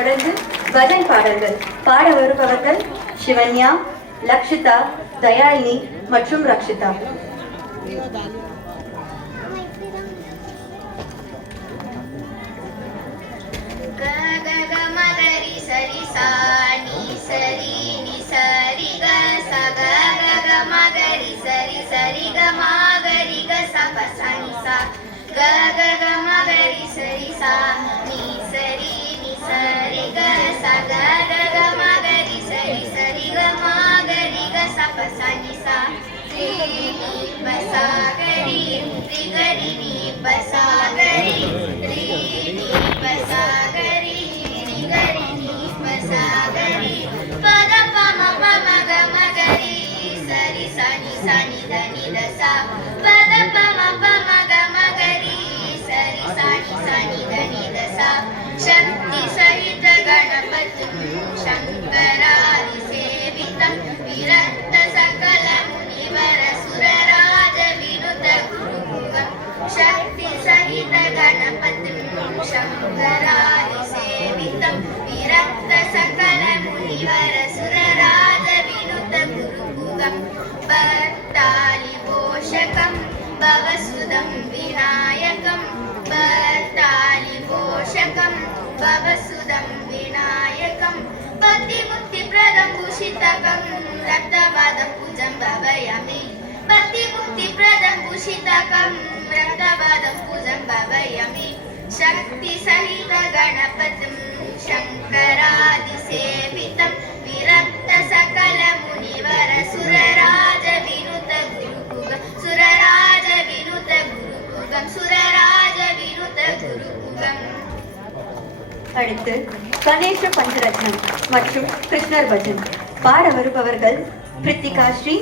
தொடர்ந்து பஜன் பாடல்கள் பாட வருபவர்கள் சிவன்யா, லக்ஷிதா, தயாளினி மற்றும் ரக்ஷிதா. शक्ति सहित गणपति शंकरादि सेवितं विरक्त सकल मुनिवर सुरराज विनुत गुरुगं शक्ति सहित गणपति शंकरादि सेवितं विरक्त सकल मुनिवर सुरराज विनुत गुरुगं भक्तालि पोषकं भवसुदं विनायकं भक्तालि पोषकं भवसुदं विनायकं भक्तिमुक्तिप्रदं भूषितकं रक्तवादं पूजं भावयामि भक्तिमुक्तिप्रदं भूषितकं रक्तवादं पूजं भावयामि शक्तिसहित गणपतिं शङ्करादिसेवितं विरक्त सकल मुनिवर सुरराज विनुत गुरुगं सुरराज विनुत गुरुगं सुरराज विनुत गुरुगं. அடுத்து கணேஷ பஞ்சரத்னம் மற்றும் கிருஷ்ணர் பஜன் பாட வருபவர்கள் பிரித்திகா ஸ்ரீ,